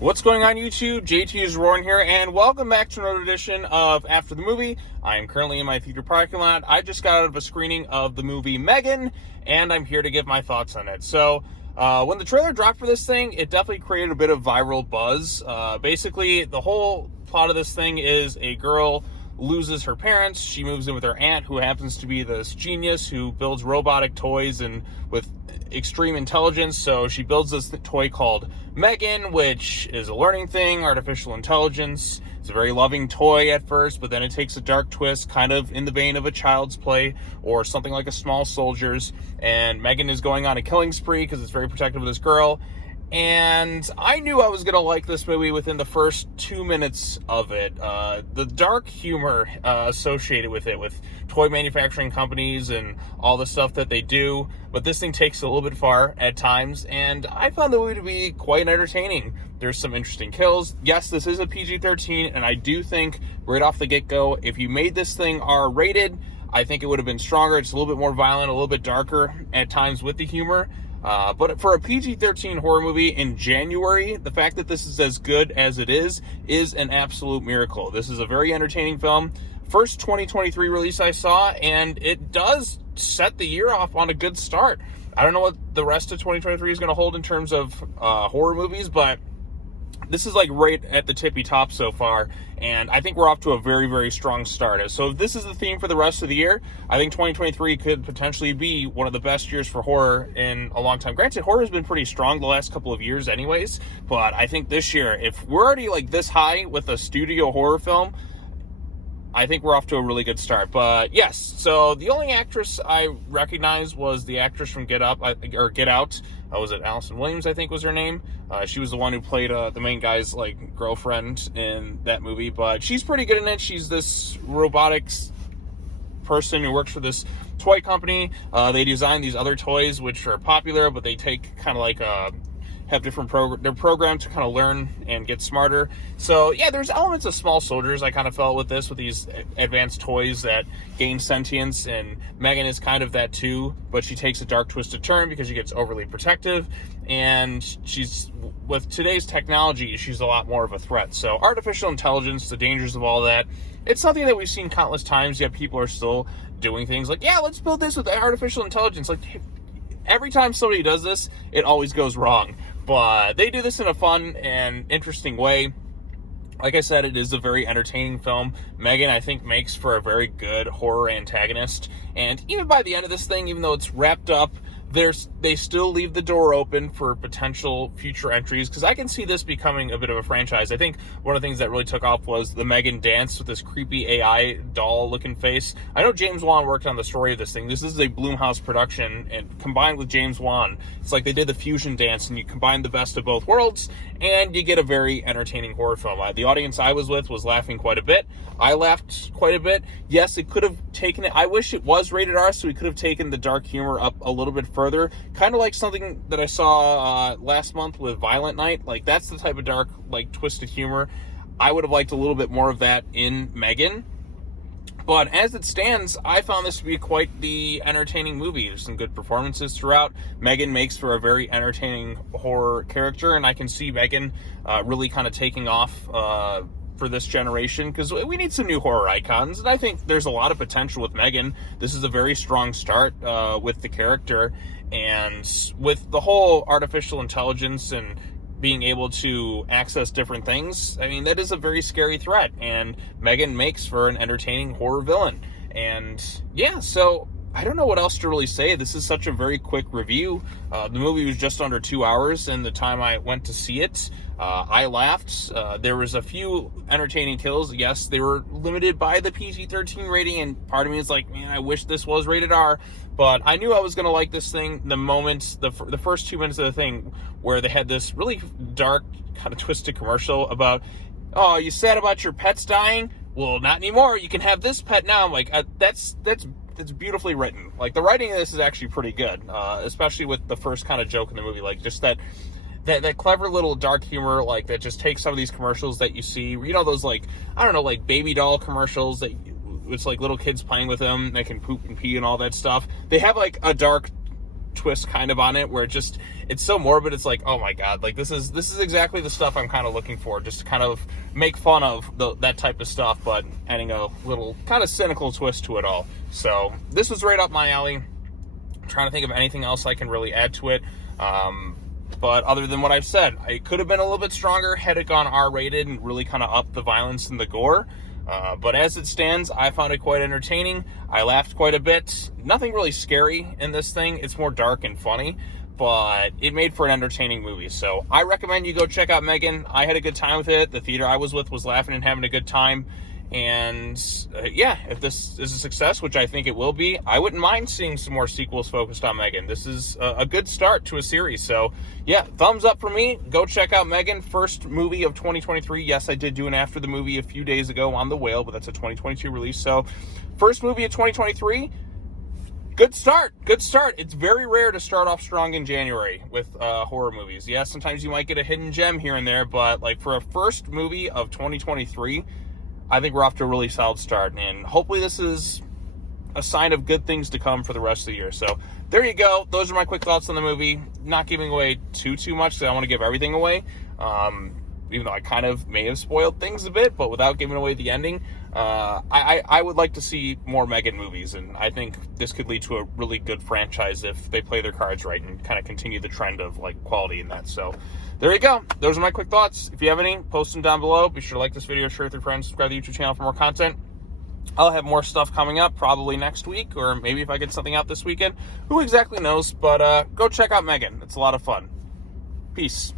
What's going on YouTube? JT's Roaring here, and welcome back to another edition of After the Movie. I am currently in my theater parking lot. I just got out of a screening of the movie M3GAN, and I'm here to give my thoughts on it. So, when the trailer dropped for this thing, it definitely created a bit of viral buzz. Basically, the whole plot of this thing is a girl loses her parents. She moves in with her aunt, who happens to be this genius who builds robotic toys and with extreme intelligence. So she builds this toy called M3GAN, which is a learning thing, artificial intelligence. It's a very loving toy at first, but then it takes a dark twist, kind of in the vein of a Child's Play or something like a Small Soldiers. And M3GAN is going on a killing spree because it's very protective of this girl. And I knew I was going to like this movie within the first 2 minutes of it. The dark humor associated with it, with toy manufacturing companies and all the stuff that they do. But this thing takes it a little bit far at times, and I found the movie to be quite entertaining. There's some interesting kills. Yes, this is a PG-13, and I do think right off the get-go, if you made this thing R-rated, I think it would have been stronger. It's a little bit more violent, a little bit darker at times with the humor. But for a PG-13 horror movie in January, the fact that this is as good as it is an absolute miracle. This is a very entertaining film. First 2023 release I saw, and it does set the year off on a good start. I don't know what the rest of 2023 is going to hold in terms of horror movies, but this is like right at the tippy top so far, and I think we're off to a very, very strong start. So if this is the theme for the rest of the year, I think 2023 could potentially be one of the best years for horror in a long time. Granted, horror has been pretty strong the last couple of years anyways, but I think this year, if we're already like this high with a studio horror film, I think we're off to a really good start. But yes, so the only actress I recognized was the actress from Get Out. Was it Allison Williams, I think was her name? She was the one who played the main guy's like girlfriend in that movie. But she's pretty good in it. She's this robotics person who works for this toy company. They design these other toys which are popular, but they take kind of like have different they're programmed to kind of learn and get smarter. So yeah, there's elements of Small Soldiers I kind of felt with this, with these advanced toys that gain sentience, and M3GAN is kind of that too, but she takes a dark twisted turn because she gets overly protective, and she's, with today's technology, she's a lot more of a threat. So artificial intelligence, the dangers of all that, it's something that we've seen countless times, yet people are still doing things like, yeah, let's build this with artificial intelligence. Like, every time somebody does this, it always goes wrong. But they do this in a fun and interesting way. Like I said, it is a very entertaining film. M3GAN, I think, makes for a very good horror antagonist. And even by the end of this thing, even though it's wrapped up, they still leave the door open for potential future entries, because I can see this becoming a bit of a franchise. I think one of the things that really took off was the M3GAN dance with this creepy AI doll-looking face. I know James Wan worked on the story of this thing. This is a Blumhouse production, and combined with James Wan, it's like they did the fusion dance, and you combine the best of both worlds, and you get a very entertaining horror film. The audience I was with was laughing quite a bit. I laughed quite a bit. Yes, it could have taken it. I wish it was rated R, so we could have taken the dark humor up a little bit further. Kind of like something that I saw last month with Violent Night. Like, that's the type of dark, like, twisted humor. I would have liked a little bit more of that in M3GAN. But as it stands, I found this to be quite the entertaining movie. There's some good performances throughout. M3GAN makes for a very entertaining horror character, and I can see M3GAN really kind of taking off for this generation, because we need some new horror icons, and I think there's a lot of potential with M3GAN. This is a very strong start with the character, and with the whole artificial intelligence and being able to access different things. I mean, that is a very scary threat, and M3GAN makes for an entertaining horror villain. And yeah, so I don't know what else to really say. This is such a very quick review. The movie was just under 2 hours, and the time I went to see it, I laughed. There was a few entertaining kills. Yes, they were limited by the PG-13 rating, and part of me is like, man, I wish this was rated R. But I knew I was going to like this thing the moment, the first 2 minutes of the thing, where they had this really dark, kind of twisted commercial about, oh, you sad about your pets dying? Well, not anymore. You can have this pet now. I'm like, that's beautifully written. Like, the writing of this is actually pretty good, especially with the first kind of joke in the movie. Like, just that clever little dark humor, like, that just takes some of these commercials that you see, you know, those, like, I don't know, like baby doll commercials that it's like little kids playing with them that can poop and pee and all that stuff. They have like a dark twist kind of on it, where it's so morbid. It's like, oh my god, like this is exactly the stuff I'm kind of looking for, just to kind of make fun of that type of stuff, but adding a little kind of cynical twist to it all. So this was right up my alley. I'm trying to think of anything else I can really add to it. But other than what I've said, it could have been a little bit stronger had it gone R-rated and really kind of upped the violence and the gore. But as it stands, I found it quite entertaining. I laughed quite a bit. Nothing really scary in this thing. It's more dark and funny, but it made for an entertaining movie. So I recommend you go check out M3GAN. I had a good time with it. The theater I was with was laughing and having a good time. And yeah, if this is a success, which I think it will be, I wouldn't mind seeing some more sequels focused on M3GAN. This is a good start to a series. So yeah, thumbs up for me. Go check out M3GAN, first movie of 2023. Yes, I did do an after the movie a few days ago on The Whale, but that's a 2022 release. So first movie of 2023. Good start. Good start. It's very rare to start off strong in January with horror movies. Yeah, sometimes you might get a hidden gem here and there, but like for a first movie of 2023, I think we're off to a really solid start, and hopefully this is a sign of good things to come for the rest of the year. So there you go. Those are my quick thoughts on the movie. Not giving away too much, because I don't want to give everything away, even though I kind of may have spoiled things a bit, but without giving away the ending. I would like to see more M3GAN movies, and I think this could lead to a really good franchise if they play their cards right and kind of continue the trend of like quality in that. So there you go. Those are my quick thoughts. If you have any, post them down below. Be sure to like this video, share with your friends, subscribe to the YouTube channel for more content. I'll have more stuff coming up probably next week, or maybe if I get something out this weekend. Who exactly knows? But go check out M3GAN. It's a lot of fun. Peace.